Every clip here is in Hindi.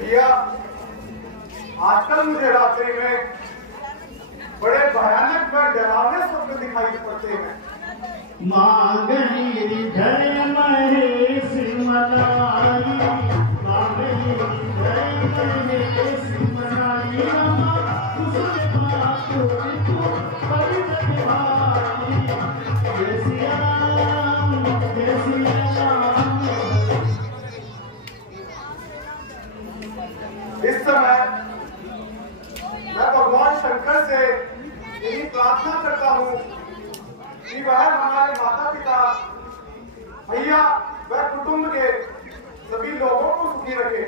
भैया, आजकल मुझे रात्रि में बड़े भयानक व डरावने स्वप्न दिखाई पड़ते हैं। मांगनी जय महेश मनाई, मांगनी जय महेश मनाई, कुसुम बातों को पवित्र भाई, जय सिया राम, जय सिया राम। इस समय मैं भगवान शंकर से यही प्रार्थना करता हूँ कि वह हमारे माता पिता, भैया व कुटुंब के सभी लोगों को सुखी रखे।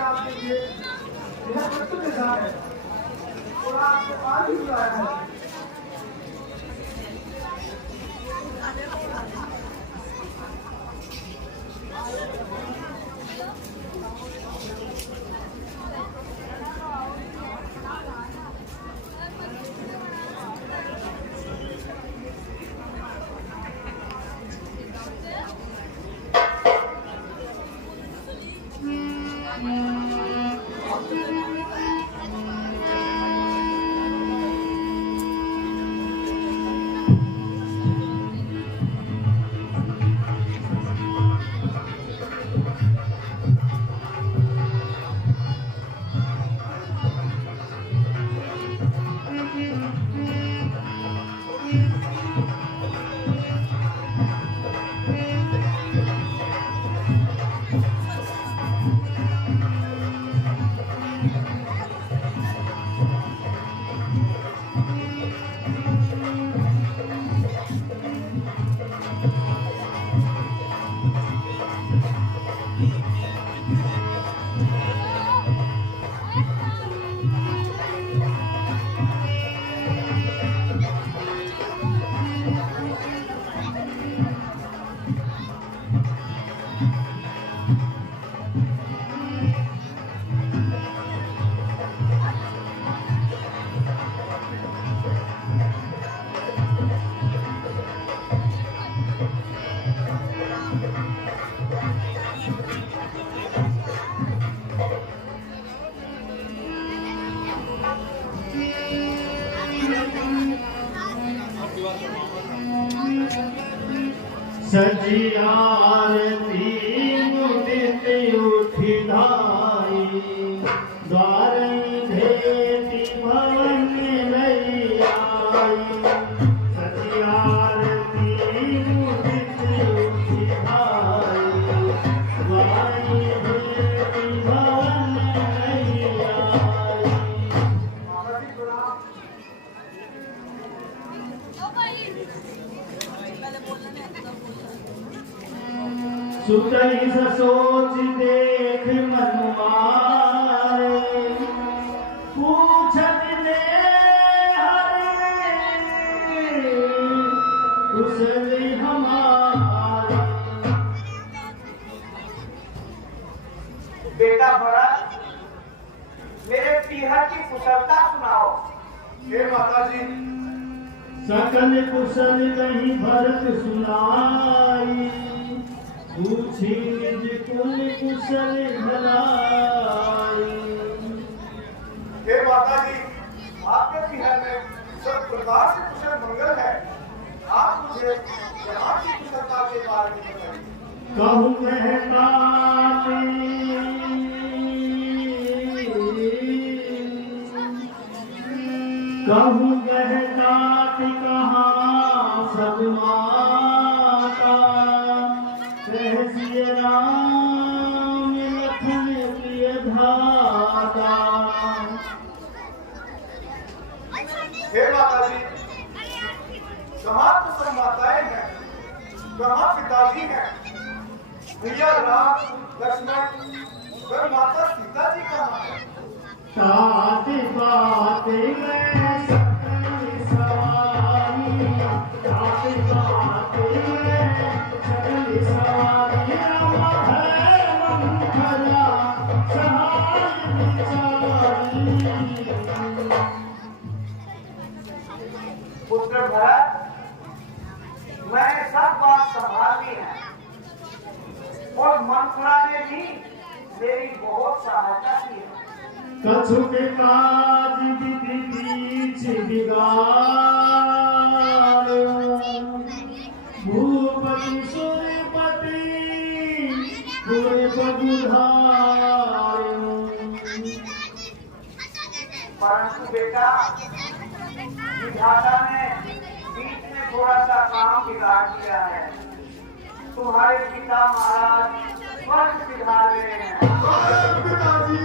आपके लिए यह सत्य दिशा है और आपको आज ही बुलाया है। सजी आरती मुदित उठी धाई, द्वार भेटी भवन रही आई। सजी आरती मुदित उठी धाई, द्वार भेटी भवन रही आई। सुतई सोच देख मन मारे, पूछत ने हरे कुशल हमारे। बेटा भरत, मेरे पीहर की कुशलता सुनाओ। हे माता जी, सकल कुशल कहीं भरत सुनाई, पूछी निज कुल कुशल भलाई। हे माता जी, आपके पीहर में सब प्रकार से कुशल मंगल है। आप मुझे यहाँ की कुशलता के बारे में बताइए। कहूँ महताते कहूँ कहतात कहाँ सब माता, कहसिय राम लखन प्रिय धाता। हे माता जी, कहाँ तो सब माताएं हैं, कहाँ पिताजी हैं, भैया राम लक्ष्मण, पर माता सीता जी कहाँ है? तात बात में सकल सवारी, तात बात में सकल सवारी, राम है मंगला सहाय विचारी। पुत्र भरत, मैंने सब बात संभाली है और मंत्रा ने भी मेरी बहुत सहायता की है। कछुक काज विधि बीच बिगाड़, भूपति सुरपति पुर बबुधार। परंतु बेटा, विधाता ने बीच में थोड़ा सा काम बिगाड़ दिया है। तुम्हारे पिता महाराज स्वर्ग सिधार गए हैं। अरे पिताजी,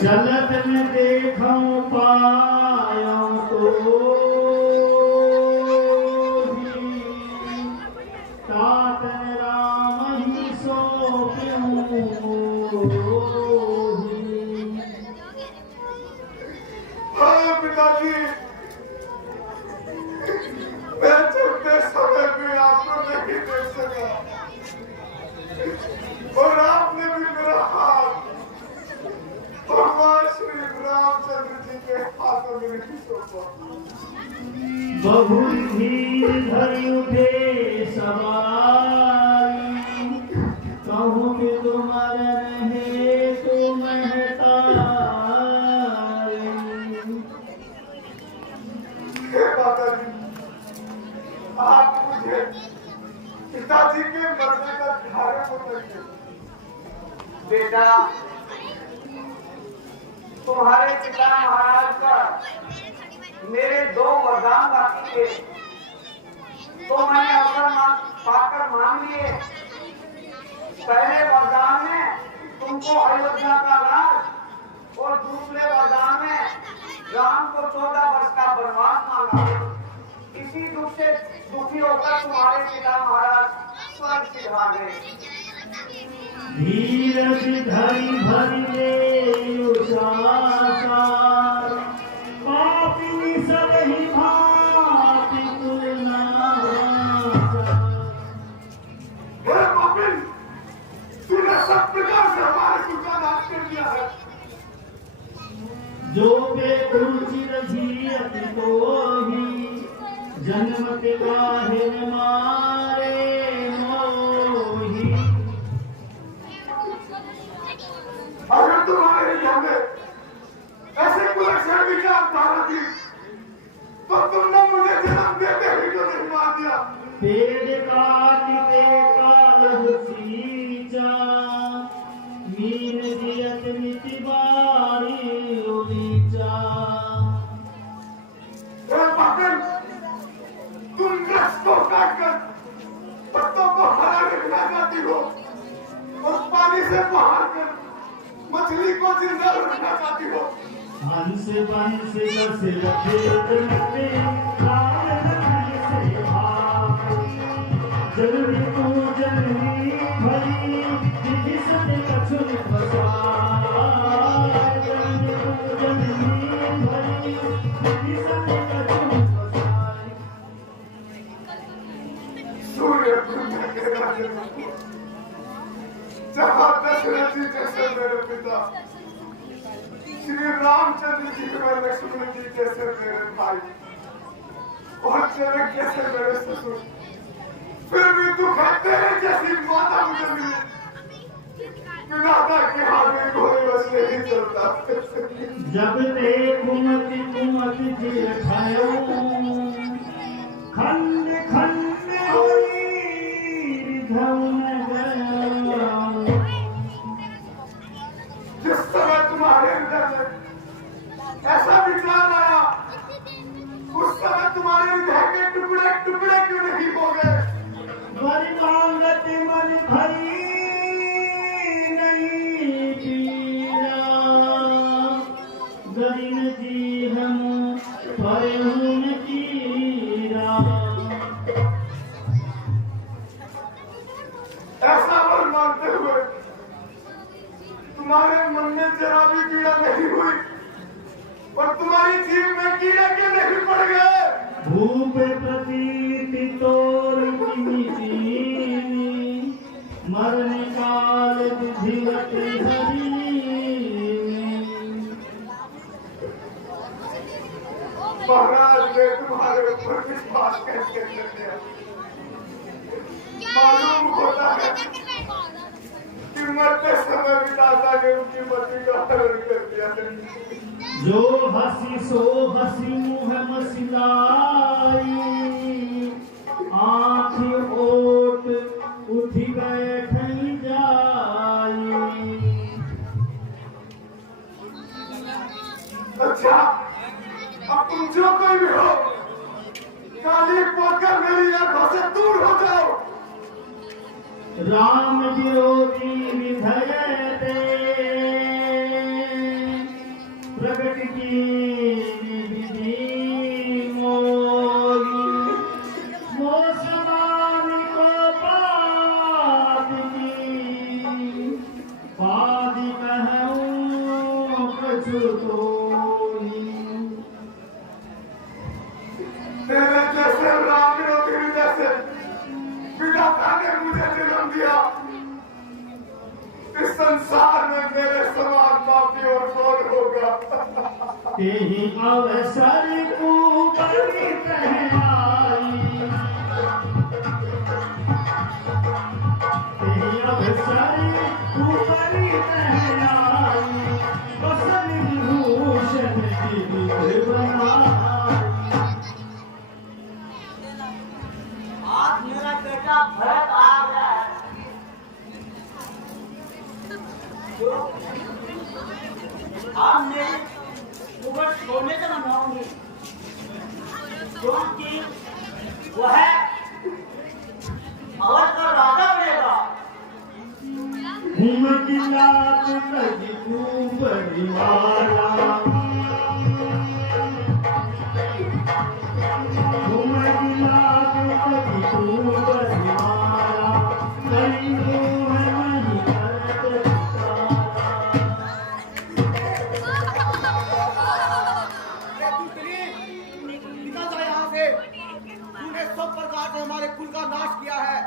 चलत में देखूं पायूं तो तात राम ही सौंप्यूं। अरे पिताजी, मैं चलते समय भी आपको नहीं देख सका और आपने भी मेरा हाथ भगवान श्री रामचंद्र जी के हाथों में नहीं सौंपा। बहु धीर धरि उठे सवारी, कहूँ कि तुम रहे तो महतारी। हे माता जी, आप मुझे पिताजी के मरने का धारण को दीजिए। बेटा, तुम्हारे पिता महाराज का मेरे 2 वरदान बाकी थे, तो मैंने अवसर पाकर मांग लिए। पहले वरदान में तुमको अयोध्या का राज और दूसरे वरदान में राम को 14 वर्ष का वनवास मांगा। इसी दुख से दुखी होकर तुम्हारे पिता महाराज स्वर्ग सिधार गए। धीरज धरि भरि लेउ साकार, पापी सबहि भांति तुलनाचार। हे पापिन, तूने सब प्रकार से हमारे कुल का नाश कर दिया है। जो पे कुचिर झियति तोहि, जन्म के गाहे न मारे मोहि। अगर तुम्हारे हृदय में ऐसे कुलक्षण विचारधारा थी, तो तुमने मुझे जन्म देते ही क्यों नहीं मार दिया? पेड़ काटिते कालह सींचा, मीन दियत मिति बारी उलीचा। हे पापिन, तुम वृक्ष को काटकर पत्तों को हरा रखना चाहती हो और पानी से बहार कर मछली को जिंदा रखना चाहती हो। हंस बंस कस लखेत मते, काल नदी से भाग। जल्दी तू जल्दी भरी, विधि सत कछुन फसाय। जल्दी तू जल्दी भरी, विधि सत कछुन फसाय। सूर्य ब्रह्मा के राज्य में जहाँ दशरथ जी जैसे मेरे पिता, श्री रामचंद्र जी व लक्ष्मण जी जैसे मेरे भाई और जनक जैसे मेरे ससुर, फिर भी दुख है तेरे जैसी माता मुझे मिली। विधाता के हाथ में कोई बस नहीं चलता। जब ते कुमति कुमति जिय खायो, खंड खंड होई धन गया। जिस समय तुम्हारे अंदर में ऐसा विचार आया, उस समय तुम्हारे हृदय के टुकड़े टुकड़े क्यों नहीं हो गए? बड़ी मांगत मन भरी नहीं पीरा, गरिन जी हम परहुन कीरा। ऐसा वर मानते हुए तुम्हारे मन में जरा भी पीड़ा नहीं हुई और तुम्हारी जीव में कीड़े क्यों नहीं पड़ गए? भूप प्रतीति तोर किमितीनी, मरने काल विधिवत हरी। महाराज ने तुम्हारे ऊपर विश्वास करके कर दिया। मालूम होता है कि मरते समय विधाता ने उनकी मति का हरण कर दिया। जो हसी सो हसी मुँह मसिलाई, आँख ओट उठी बैठी जाई। अच्छा, अब तुम जो कोई भी हो, काली पोतकर मेरी आंखों से दूर हो जाओ। राम विरोधी विधयते, प्रगट की विधि मोरी। मो समान को पादि कहूँ कछु तोरी। तेरे जैसे राम विरोधी जैसे विधाता ने मुझे जन्म दिया। इस संसार में मेरे समान पापी और कौन होगा? तेहि अवसर ऊपरी कहलाई, तेहि अवसर ऊपरी कहलाई, बसन विभूषण विविध बनाई। आज मेरा बेटा भरत आ गया है। आज मेरी मुगट सोने से मनाऊंगी, क्योंकि वह अवध का राजा बनेगा। घूम किलात तज तू परिवारा, घूम किलात तज तू परिवारा, करी मोह नहीं करत निकल जा यहाँ से। तूने सब प्रकार से हमारे कुल का नाश किया है।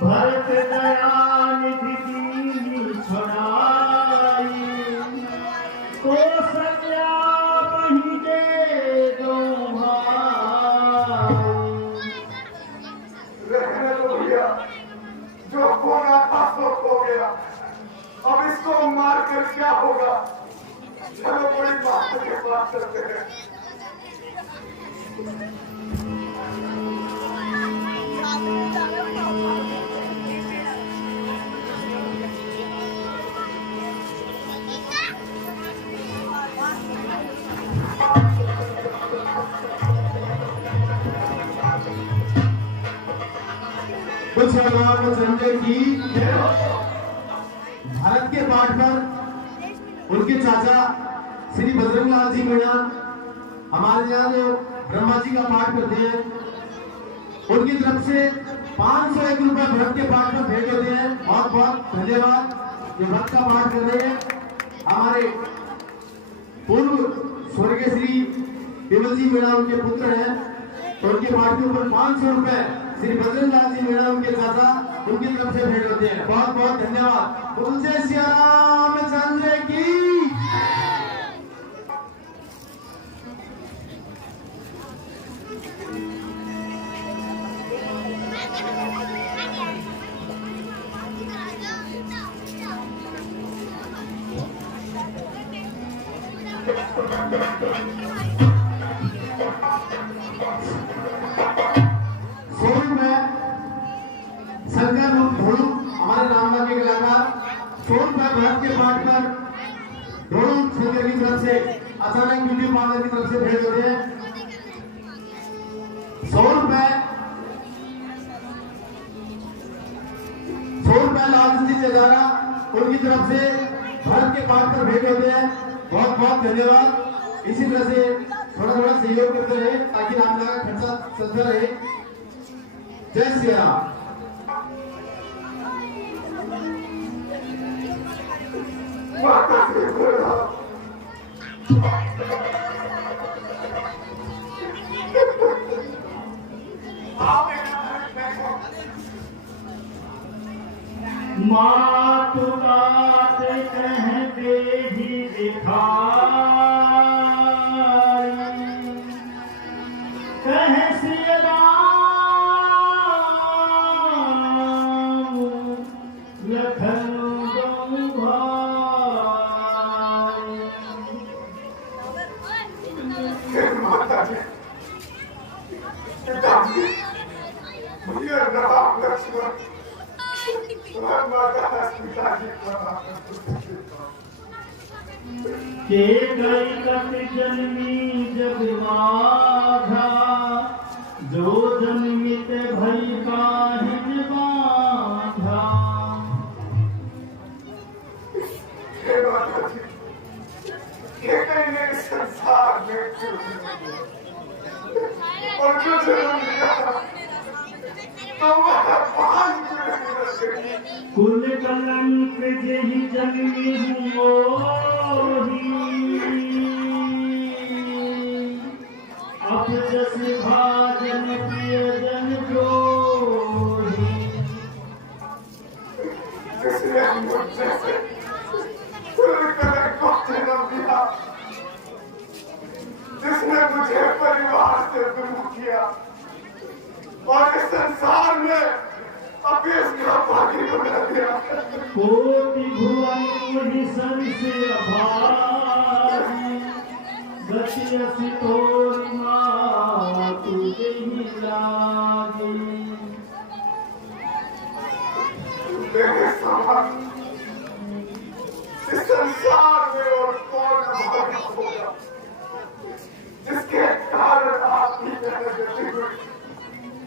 भरत दया निधि दीनी छुड़ाई, को सत्या बही दे दो भाई। रहने दो भैया, जो होना था सो हो गया। अब इसको मार कर क्या होगा? चलो बड़ी बात के बात करते हैं। कुछ भगवान संजय की भारत के पाठ पर उनके चाचा श्री बजरंग लाल जी मीणा हमारे यहाँ जो ब्रह्मा जी का पाठ करते हैं, उनकी तरफ से 501 रुपए भक्त के पाठ पर भेज देते हैं। बहुत बहुत धन्यवाद। जो भक्त का पाठ कर रहे हैं हमारे पूर्व स्वर्गीय श्री विमल जी मीणा उनके पुत्र हैं, तो उनके पाठ के ऊपर 500 रुपए श्री बजरंग लाल जी मीणा उनके चाचा उनकी तरफ से भेंट होते हैं। बहुत बहुत धन्यवाद। तुलसी श्याम चंद्र की। सोनू में शंकर रूप धोलू हमारे रामनगर के कलाकार सोनू राजा भरत के पाठ पर दोनों संघ की तरफ से अचानक ब्यूटी पार्लर की तरफ से भेंट होते हैं 100 रुपए लालजी जजारा उनकी तरफ से भरत के पाठ पर भेंट होते हैं। बहुत बहुत धन्यवाद। इसी तरह से थोड़ा थोड़ा सहयोग करते रहे ताकि रामलीला का खर्चा चलता रहे। जय श्री राम। मात बात कहते ही दिखाई कह श्री राम लखन दो भाई। भैया राम लक्ष्मण के गई कत जन्मी जग माधा जो जन्मित भई काहिन बाधा। संसार में और जो जन्म लिया तो वह कुल कलंक जही जन्मी मोही अपजस भाजन प्रियजन द्रोही। जिसने मुझसे कुल कलंक को जन्म दिया जिसने मुझे परिवार से दूर किया और इस संसार में अभी इसका भागी बना दिया। कोटि भुवन मुहि संसे अभागी गति असि तोरि मातु देहि लागी। मेरे समान इस संसार में और कौन भागी होगा जिसके कारण आप ही कहते हुए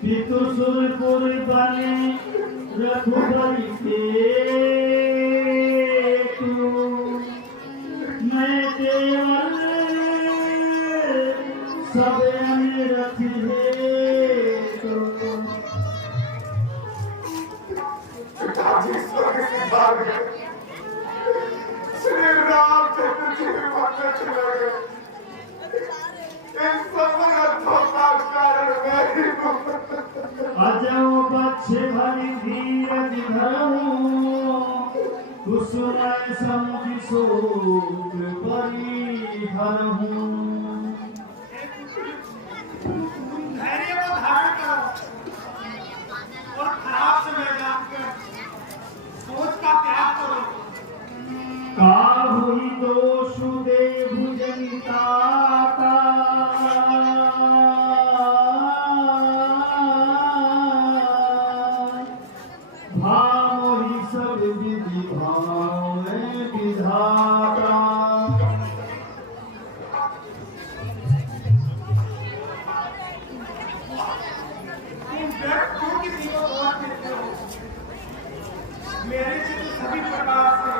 पितु सुरपुर बने रघुबली केतु मैं केवल सब अनिरथ हेतु। पिताजी स्वर्ग सिधार गए श्री रामचंद्र जी मरने चले गए इन सब अनर्थों का कारण मैं ही हूँ। अजो बच्चे भरी धीरज धरऊं कुसुमय समुझ शोक परिहरऊं। धैर्य को धारण करो और खराब समय जानकर सोच का त्याग करो। काहुई दोषु देहु जनिताता भामोहि सब विधि भाव विधाता। तुम व्यर्थ हो किसी को दोष देते हो। मेरे से तो सभी प्रकार से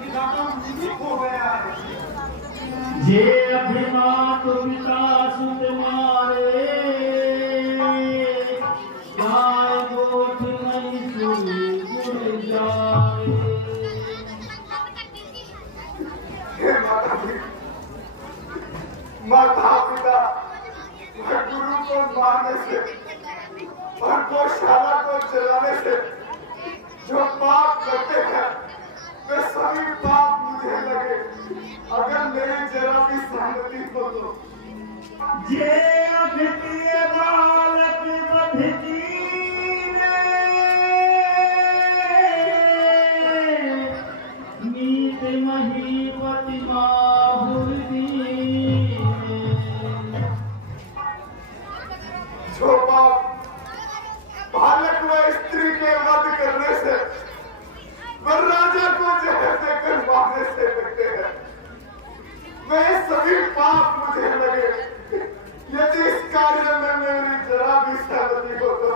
विधाता मुझे हो गया है। जे अभिमात पिता सुत मारे गाय गोठ नहीं सुनी गुण जाए। हे माता पिता गुरु को मारने से और गौशाला को जलाने से जो पाप करते हैं वे सभी पाप मुझे लगे अगर मेरी जरा भी सहमति हो तो। जे अभिप्रिय बालक बधती नीत महीपति माहुरी जो पाप बालक व स्त्री के वध करने से व जैसे लगते हैं। वे सभी पाप मुझे लगे यदि इस कार्य में मेरी जरा भी सहमति हो तो।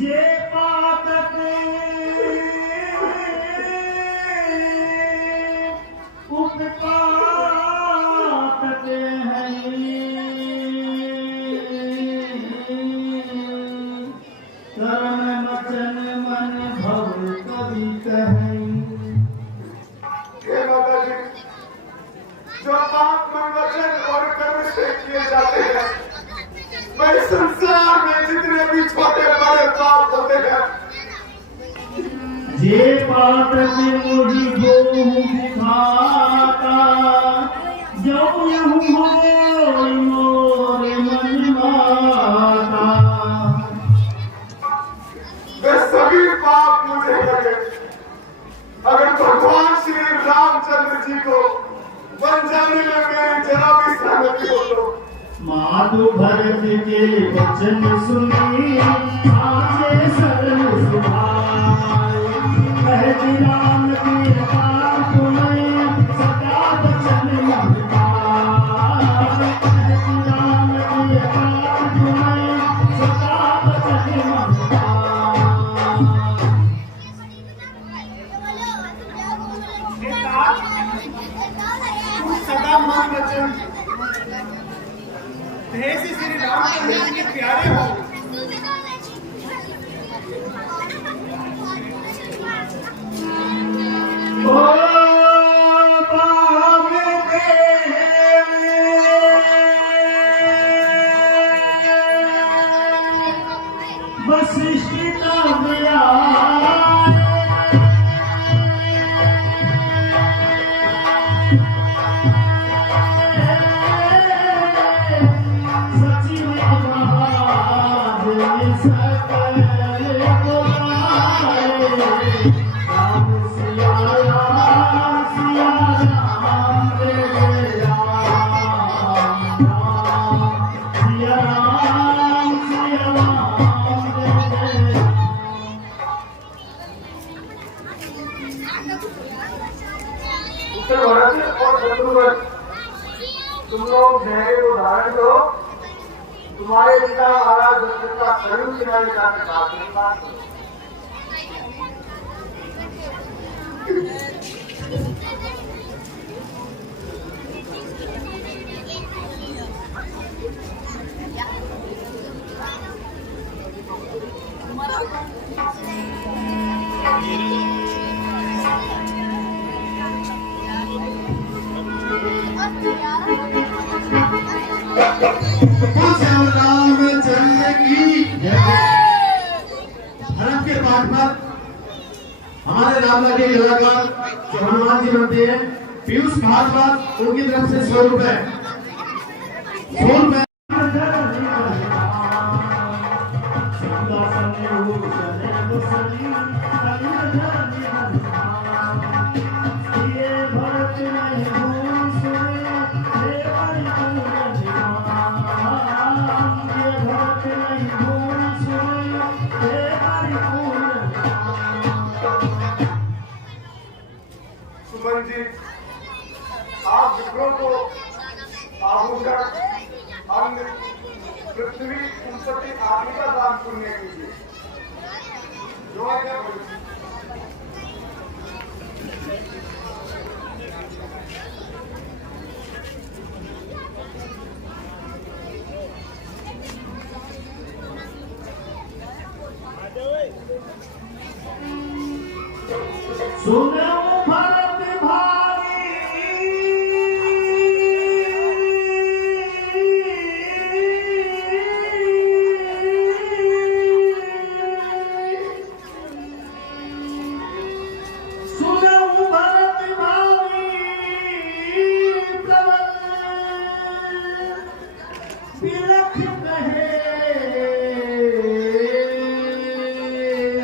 ये पातक उपपातक हैं, कर्म वचन मन भव कवि कहें। हे माता जी, जो पाप मन वचन और कर्म से किए जाते हैं, वह संसार में जितने भी छोटे बड़े पाप होते हैं, ये पातक मुझी गो खाता, जो यहूँ हो मोर मन माता। वे सभी पाप मुझे लगे। अगर भगवान श्री रामचंद्र जी को बन जाने में मेरी जरा भी सहमति हो तो। माधु भरत के वचन सुनी, आजे सरल सुभाए। कहती राम की बात सुने, सदा वचन मन पाए। कहती राम की बात सुने, सदा वचन मन पाए। सदा मन वचन भेषी श्री रामचंद्र जी के प्यारे हो। ओ बाबे वशिष्ठ का दया, उत्तर भरत और शत्रुघ्न, तुम लोग धैर्य को धारण करो। तुम्हारे पिता महाराज दशरथ का सरयू किनारे जाकर काट। रामचंद्र की भरत के पाठ पर हमारे रामला के कलाकार जो हनुमान जी बनते हैं, पीयूष भागवत, उनकी तरफ से 100 रुपए। सुमन जी, आप विप्रों को आभूषण, अन्न, पृथ्वी, संपत्ति आदि का दान पुण्य कीजिए। जो आज्ञा बोलिए। सुनो भरत भाई, सुनो भरत भाई, बिलख कहे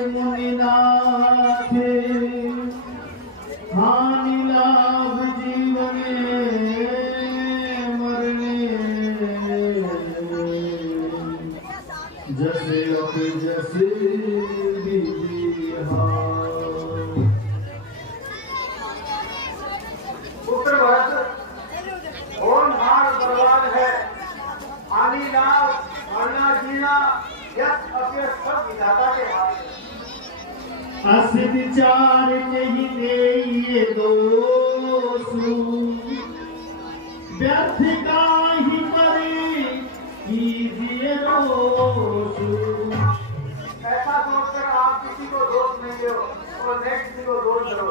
मुनिनाथ, हानि लाभ जीवने मरने, जैसे अब जैसे विधि हार। विचार नहीं दे दोषु व्यर्थ का ही परे कीजिए रोषु। ऐसा सोचकर आप किसी को दोष नहीं दो और न किसी को दोष दो।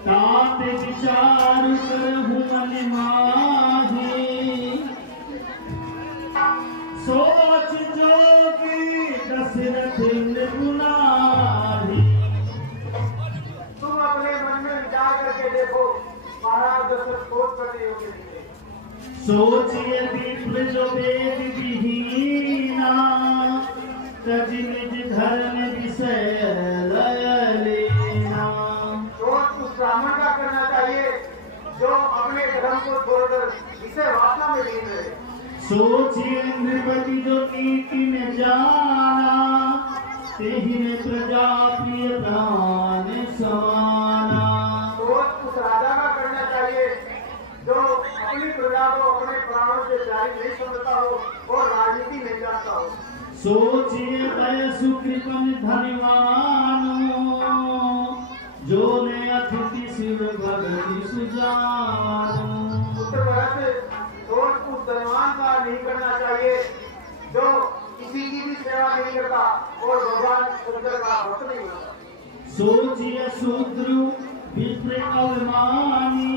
तात विचार करहु मन माही सोच जोगी दशरथ निर्गुणाही। तुम अपने मन में विचार करके देखो, महाराज दशरथ खोज करने योग्य नहीं। सोचिए विप्र जो वेद विहीना तज निज धर्म विषय लेना। सोच उस ब्राह्मण का करना चाहिए जो अपने धर्म को छोड़कर विषय वासना में लीन रहे। सोचिए नृपति जो नीति में जाना तेहि में प्रजा प्रिय प्राण समाना। सोच उस राजा का करना चाहिए जो अपनी प्रजा को अपने प्राणों से प्यारी नहीं समझता हो और राजनीति नहीं जानता हो। सोचिए दय सुकृपन धनवानो जो ने अतिथि शिव भगति सुजानो। उस तरह से सोच उस धनवान का नहीं करना चाहिए जो किसी की भी सेवा नहीं करता और भगवान शंकर का भक्त नहीं होता। सोचिए शूद्र विप्र अवमानी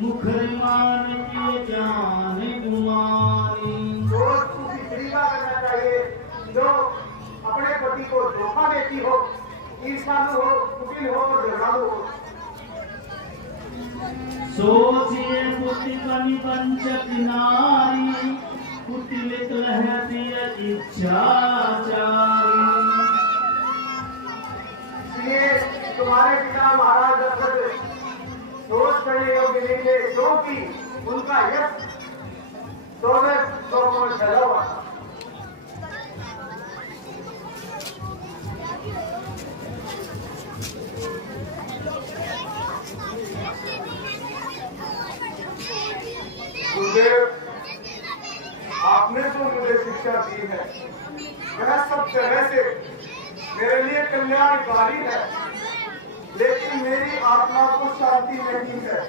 मुखर मान के ज्ञान गुमानी। सोच उस स्त्री का करना चाहिए जो अपने पति को धोखा देती हो, ईर्ष्यालु हो, कुटिल हो और झगड़ालू हो। सोचिए पुति बनी पंचक नारी कुटिलित रहती इच्छाचारी। इसलिए तुम्हारे पिता महाराज दशरथ सोच करने योग्य नहीं थे क्योंकि उनका यश 14 श्लोकों में फैला हुआ था। गुरुदेव, आपने जो मुझे शिक्षा दी है वह सब तरह से मेरे लिए कल्याणकारी है, लेकिन मेरी आत्मा को शांति नहीं है।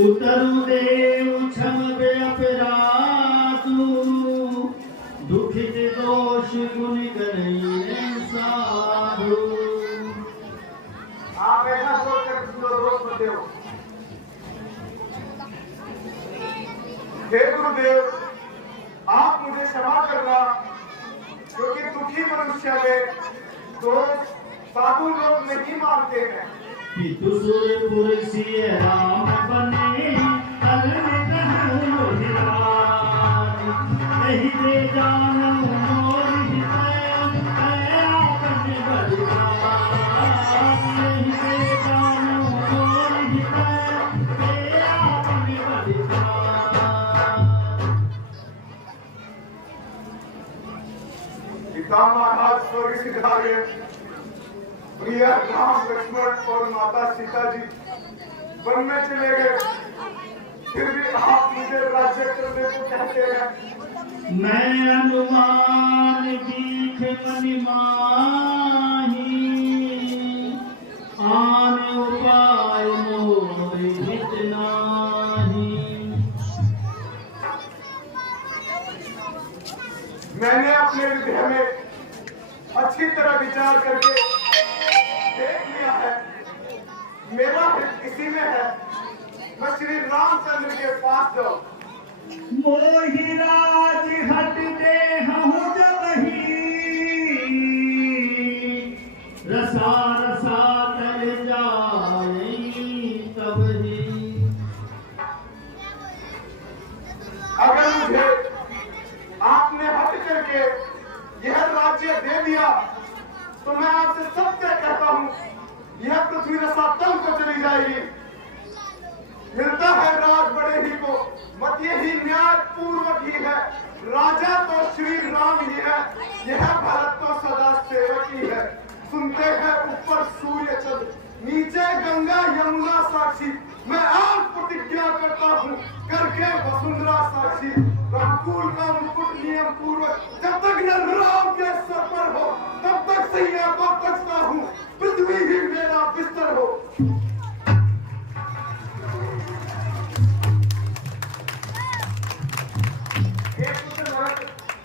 उतरु देव क्षम अपराधु दुखित दोष गुण करे साधु। आप ऐसा सोचकर किसी को दोष मत दो। हे गुरुदेव, आप मुझे क्षमा करना, क्योंकि दुखी मनुष्य में दोष साधु लोग नहीं मानते हैं। पितु सुरपुर सिय राम बने तल में कहूँ हिरारी। एहि दे जानू मोर हितै आपने बलिहारी। एहि दे जानू मोर हितै आपने बलिहारी। पिता महाराज स्वर्ग सिधारे, प्रिय राम लक्ष्मण और माता सीता जी वन में चले गए, फिर भी आप मुझे राज्य करने को कहते हैं। मैं अनुमान दीख मन माही आन उपाय मोर हित नाही। मैंने अपने हृदय में अच्छी तरह विचार करके देख लिया है, मेरा हित इसी में है, मैं श्री रामचंद्र के पास जाऊं। मोहि राज हट दे हूँ जबहि रसा रसा कर जाए तबहि। अगर मुझे आपने हट करके यह राज्य दे दिया तो मैं आपसे सत्य कहता हूं, यह पृथ्वी रसातल को चली जाएगी। मिलता है राज बड़े ही को, मत यही न्याय पूर्वक ही है। राजा तो श्री राम ही है, यह भारत तो सदा सेवक ही है। सुनते हैं ऊपर सूर्य चंद्र, नीचे गंगा यमुना साक्षी। मैं आज प्रतिज्ञा करता हूँ करके वसुंधरा साक्षी। फूल का मुकुट नियम पूर्वक जब तक न राम के सर पर हो तब तक सही है तब तक सा हूँ पृथ्वी ही मेरा बिस्तर हो। एक पुत्र भरत,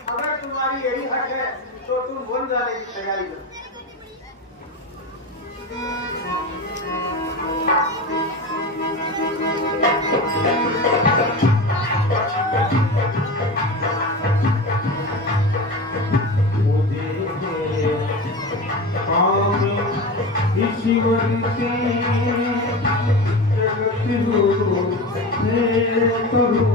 अगर तुम्हारी यही हक है तो तुम वन जाने की तैयारी करो। ईश्वर के जगत गुरु ने करो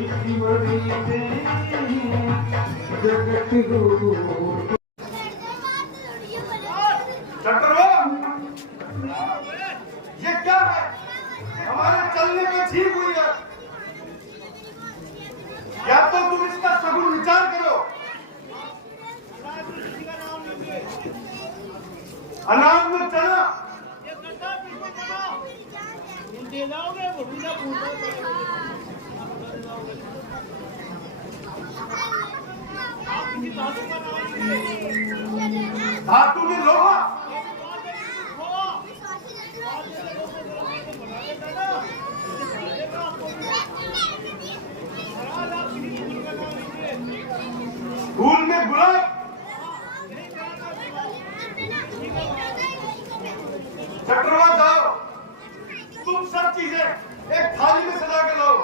ईश्वर के जगत गुरु डॉक्टर ये क्या है? हमारे चलने पे ठीक हुई है, या तो तुम इसका सगुन विचार करो। अनाज में चना धातु में लोहा फूल में गुलाब चक्रवा जाओ तुम सब चीजें एक थाली में सजा के लाओ।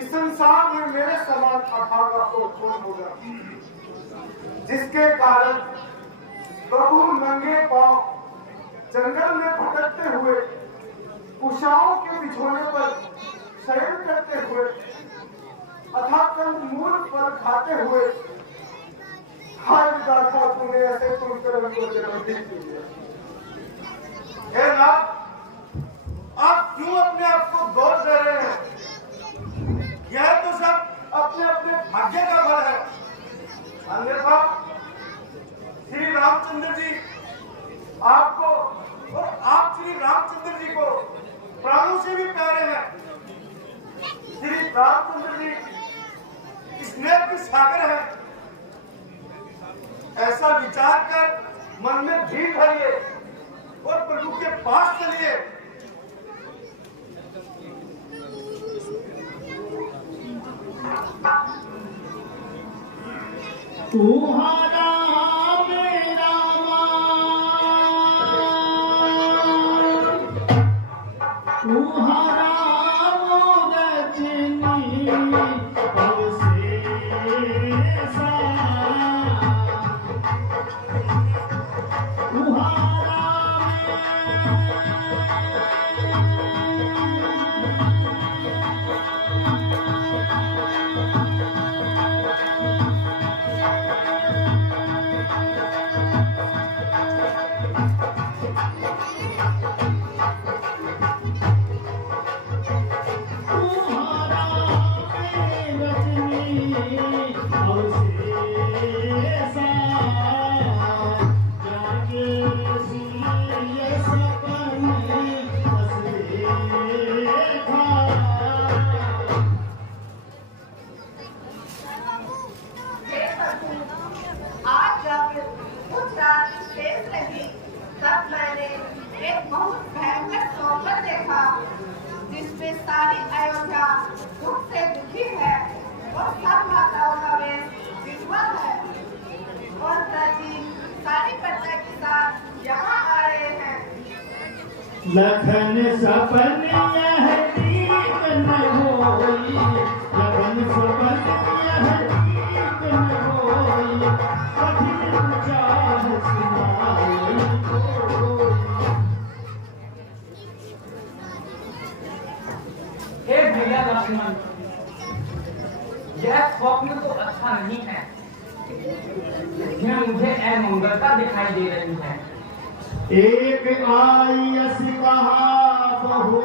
इस संसार में मेरे समान अभागा को कौन होगा जिसके कारण प्रभु नंगे पांव जंगल में भटकते हुए उषाओं के बिछोने पर शयन करते हुए अथवा कंदमूल पर खाते हुए हाय दादा तूने ऐसे तुम कर्म को जन्म दिया। हे नाथ, आप क्यों अपने आप को दोष दे रहे हैं? यह तो सब अपने अपने भाग्य का फल है। अन्यथा श्री रामचंद्र जी आपको और आप श्री रामचंद्र जी को प्राणों से भी प्यारे हैं। श्री रामचंद्र जी स्नेह के सागर है। ऐसा विचार कर मन में भीड़ भरिए और प्रभु के पास चलिए। तुम्हारा मेरा तुम्हारा रजनी अवशेषा जिसमें सारी अयोध्या दुख से दुखी है और सब माताओं का वेश विधवा है और प्रति सारी प्रजा के साथ यहाँ आ रहे हैं। लखन सपन यह ठीक न होई, लखन सपन यह ठीक न होई, कठिन चाह सुनाई कोई। हे भैया लक्ष्मण, यह स्वप्न तो अच्छा नहीं है। इसमें मुझे अमंगलता दिखाई दे रही है। एक आई अस कहा बहो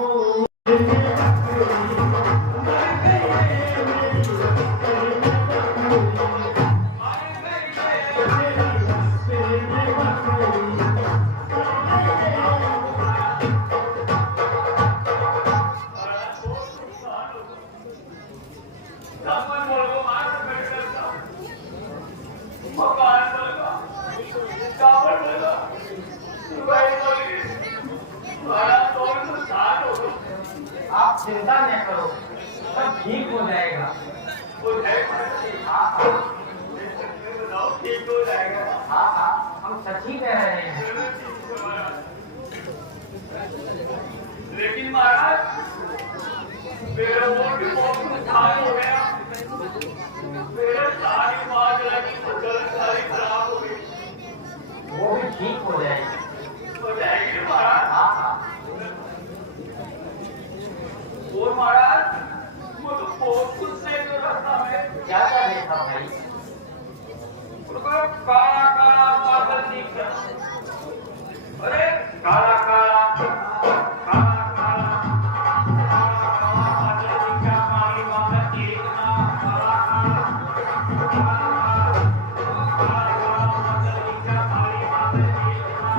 आप चिंता न करो, सब ठीक हो जाएगा। हो जाएगा। हाँ हाँ बताओ ठीक हो जाएगा। हाँ हाँ, हम सच ही कह रहे हैं। लेकिन महाराज मेरा वो भी बहुत नुकसान हो गया। मेरे सारी बात लगी फसल सारी खराब हो गई। वो भी ठीक हो जाएगी। हो जाएगी महाराज। हाँ हाँ और महाराज वो तो बहुत कुछ देख रहा है। क्या क्या देखा भाई? काला काला बादल दिख रहा। अरे काला काला काला काला बादल दिख रहा। पानी वाला देखना काला काला बादल दिख रहा। पानी वाला देखना।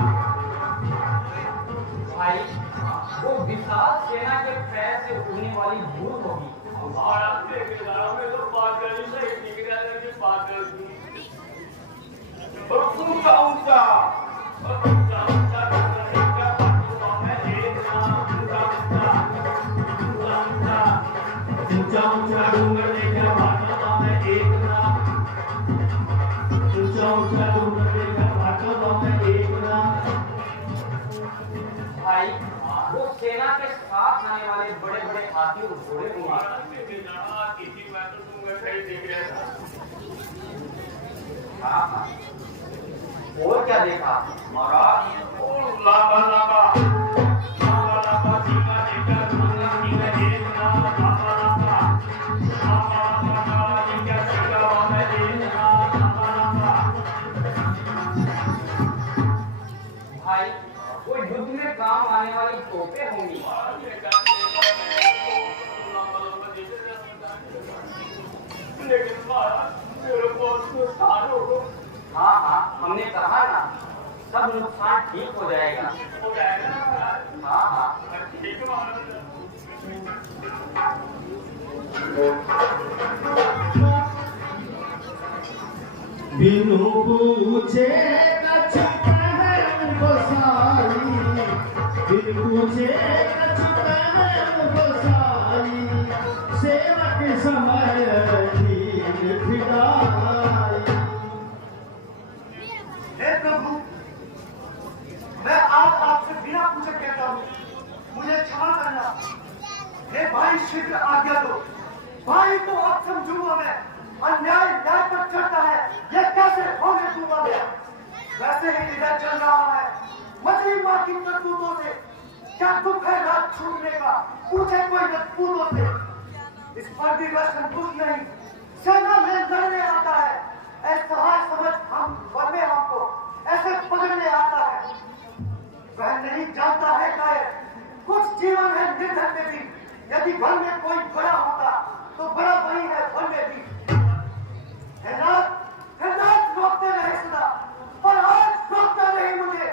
भाई वो विशाल सेना के पैर से उड़ने वाली धूल होगी। महाराज ठेकेदारों में तो बादल ही सही दिख रहा है कि बादल थी। और ऊंचा ऊंचा ऊंचा ऊंचा डूंगर दिख रहा। बादलों में देखना ऊंचा ऊंचा ऊंचा ऊंचा ऊंचा ऊंचा डूंगर दिख रहा। बादलों में देखना ऊंचा ऊंचा डूंगर दिख रहा। बादलों में देखना। भाई वो सेना के साथ आने वाले बड़े बड़े हाथी और घोड़े होंगे। महाराज ठेकेदार किसी में तो डूंगर सही दिख रहा था। हाँ हाँ और क्या देखा? महाराज और लापा लापा लापा लापा सीमा देखा। डूंगर सीमा देखना लापा लापा लापा लापा सीमा सीमा में देखना लापा लापा। भाई वो युद्ध में काम आने वाली तोपें होंगी। महाराज ये कहते हैं लापा लापा लेकिन महाराज मेरे बहुत नुकसान हो गया। हाँ हाँ हमने कहा ना, सब नुकसान ठीक हो जाएगा। हो जाएगा ना महाराज। हाँ हाँ ठीक है महाराज। बिनु पूछे कछु पहन बसाई, बिनु पूछे कछु पहन बसाई, सेवक समय नीर फिराई। हे प्रभु, मैं आज आपसे बिना पूछे कहता हूँ, मुझे क्षमा करना। हे भाई शीघ्र आज्ञा दो। भाई को अक्षम जुआ में अन्याय न्याय पर चढ़ता है, यह कैसे होने दूंगा मैं? वैसे ही इधर चल रहा है मछली माँ की करतूतों से। क्या दुख है रात छूटने का, पूछे कोई रजपूतों से। इस पर भी वह संतुष्ट नहीं, सेना में लड़ने आता है। असहाय समझ हम वरने हमको ऐसे पकड़ने आता है। वह नहीं जानता है कायर, कुछ जीवन है निर्धन में भी। यदि घर में कोई बड़ा होता तो बड़ा वही है घर में भी। रोकते रहे सदा, पर आज रोकता नहीं मुझे।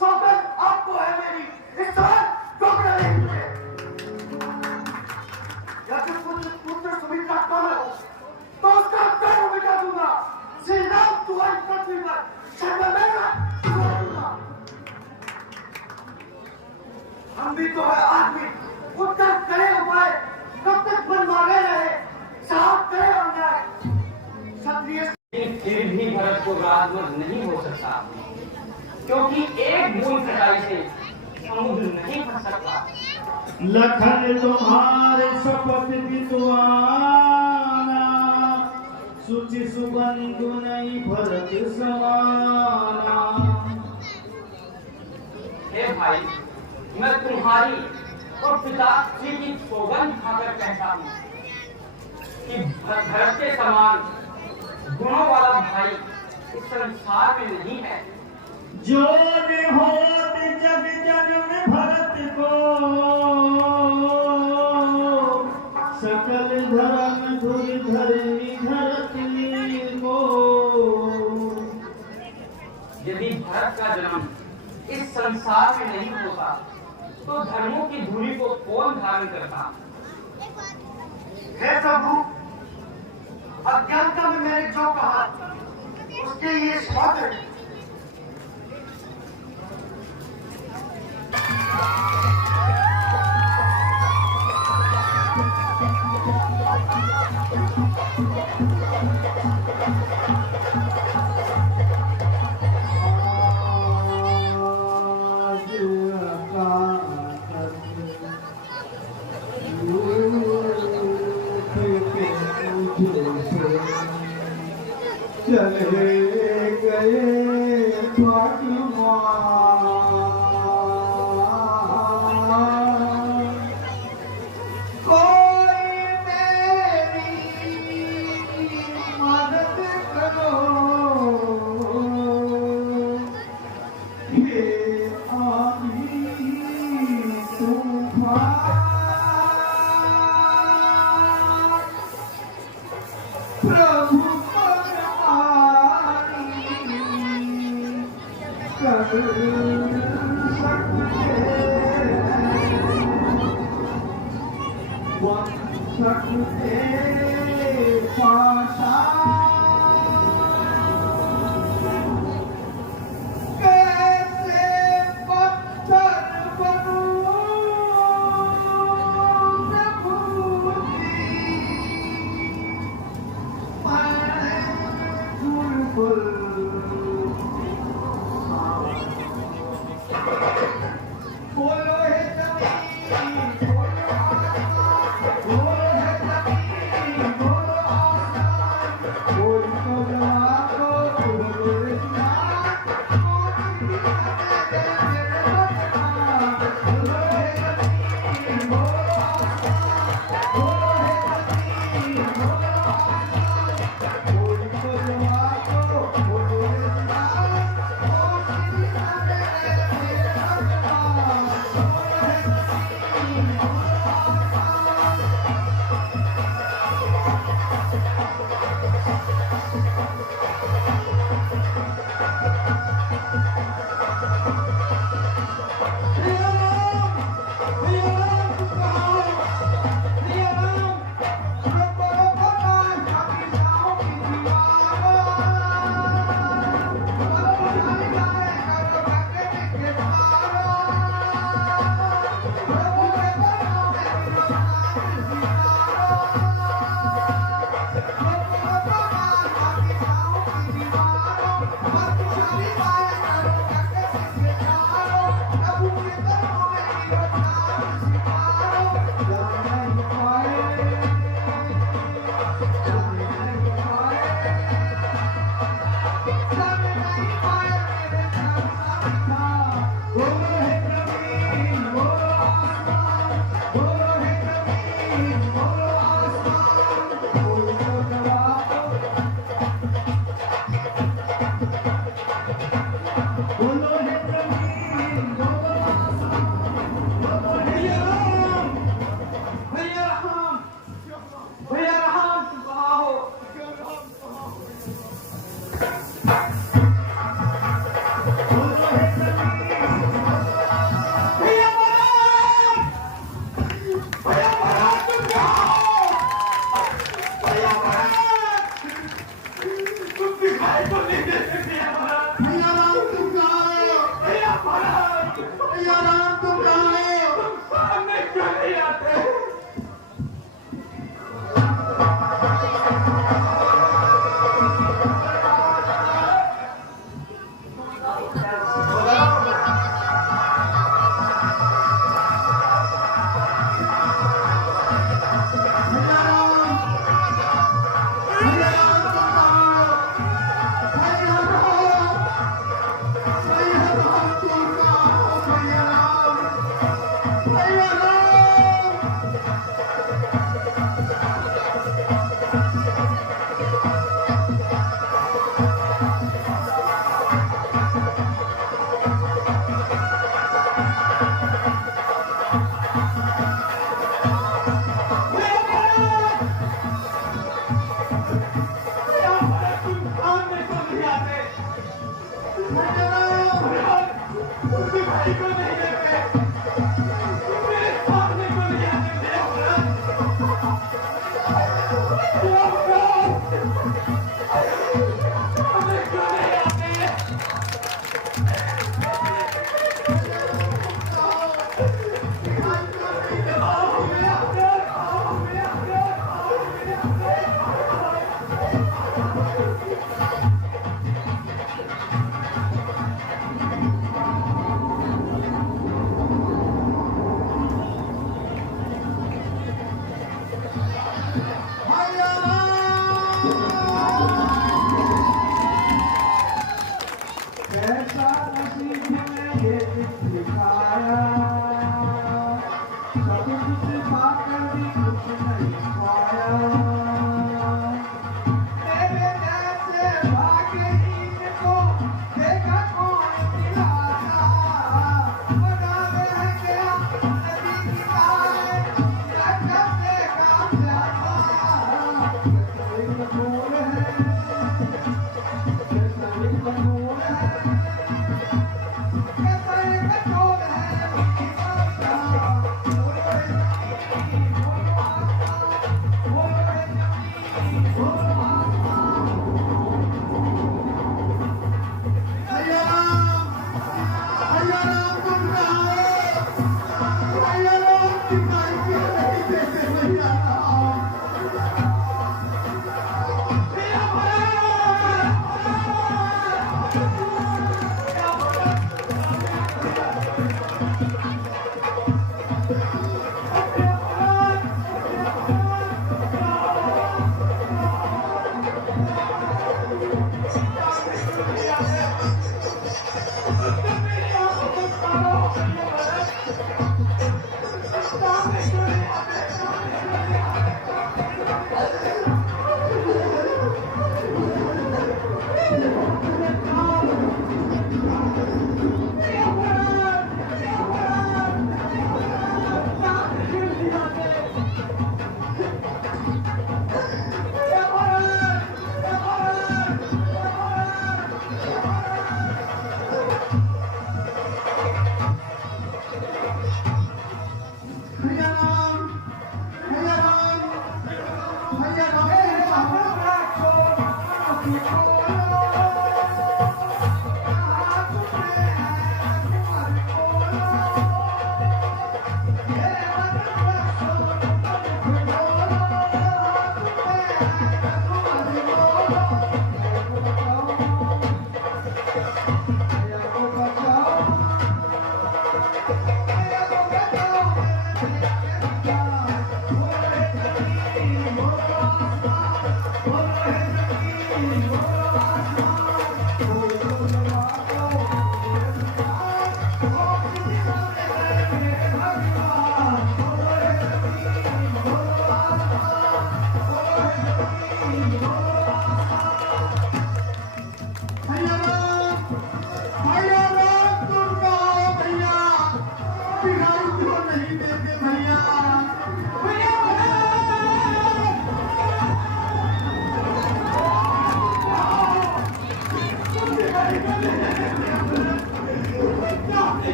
सौगंध आपको है मेरी, इस तरह रोकना नहीं मुझे। यदि पुत्र सुमित्रा कमल हो तो उसका कर्म मिटा दूंगा। श्री राम तुम्हारी पृथ्वी पर शर्ममेगा दूंगा। हम भी तो है आदमी, उत्तर करे उपाय, कब तक मन मांगे रहे, साहब करे अन्याय। क्षत्रिय फिर भी भरत को राजवंश नहीं हो सकता, क्योंकि एक बूंद कटाई से समुद्र नहीं भर सकता। लखन तुम्हारे शपथ विद्वाना, सुचि सुबंधु नहीं भरत समाना। हे भाई, मैं तुम्हारी और पिताश्री की सौगंध खाकर कहता हूँ कि भरत के समान गुणों वाला भाई इस संसार में नहीं है। जो होत जग जग में भरत को, सकल धर्म धुर धर्मी धरती को। यदि भरत का जन्म इस संसार में नहीं होता तो धर्मों की धूलि को कौन धारण करता? हे प्रभु, अज्ञानता में मैंने जो कहा उसके लिए क्षमा करें। चले गए कोई मेरी मदद करो हे आमी तूफान प्रभु कर सकते पाशा कैसे पत्थर बनूं प्रभु जी बोलो है जमीन बोलो आसमान बोलो है जमीन बोलो आसमान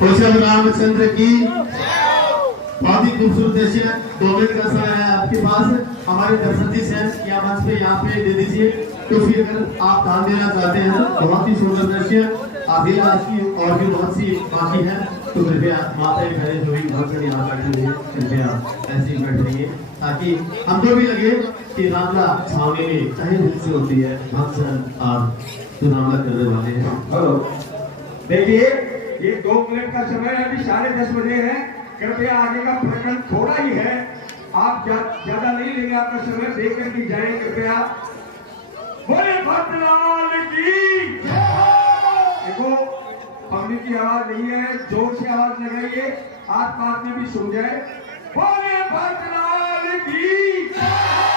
केशव रामचंद्र की बहुत ही खूबसूरत दृश्य। 2 मिनट का समय है आपके पास। हमारे दर्शन जी सेंस या मंच पे यहाँ पे दे दीजिए, क्योंकि अगर आप ध्यान देना चाहते हैं तो बहुत ही सुंदर दृश्य आगे आज की और भी बहुत सी बाकी है, तो कृपया माता खड़े जो भी भक्त यहाँ बैठे हुए कृपया ऐसे ही बैठ रहिए, ताकि हमको भी लगे कि रामला छावनी में कहीं दिल से होती है भक्त आप जो रामला करने वाले हैं। हेलो, देखिए ये 2 मिनट का समय है, अभी 10:30 बजे है। कृपया आगे का प्रकरण थोड़ा ही है, आप ज्यादा नहीं लेंगे आपका समय, देख करके जाए कृपया। बोले भक्तलाल की। देखो पब्लिक की आवाज नहीं है, जोर से आवाज लगाइए, आस पास में भी सुन जाए। बोले भक्तलाल की।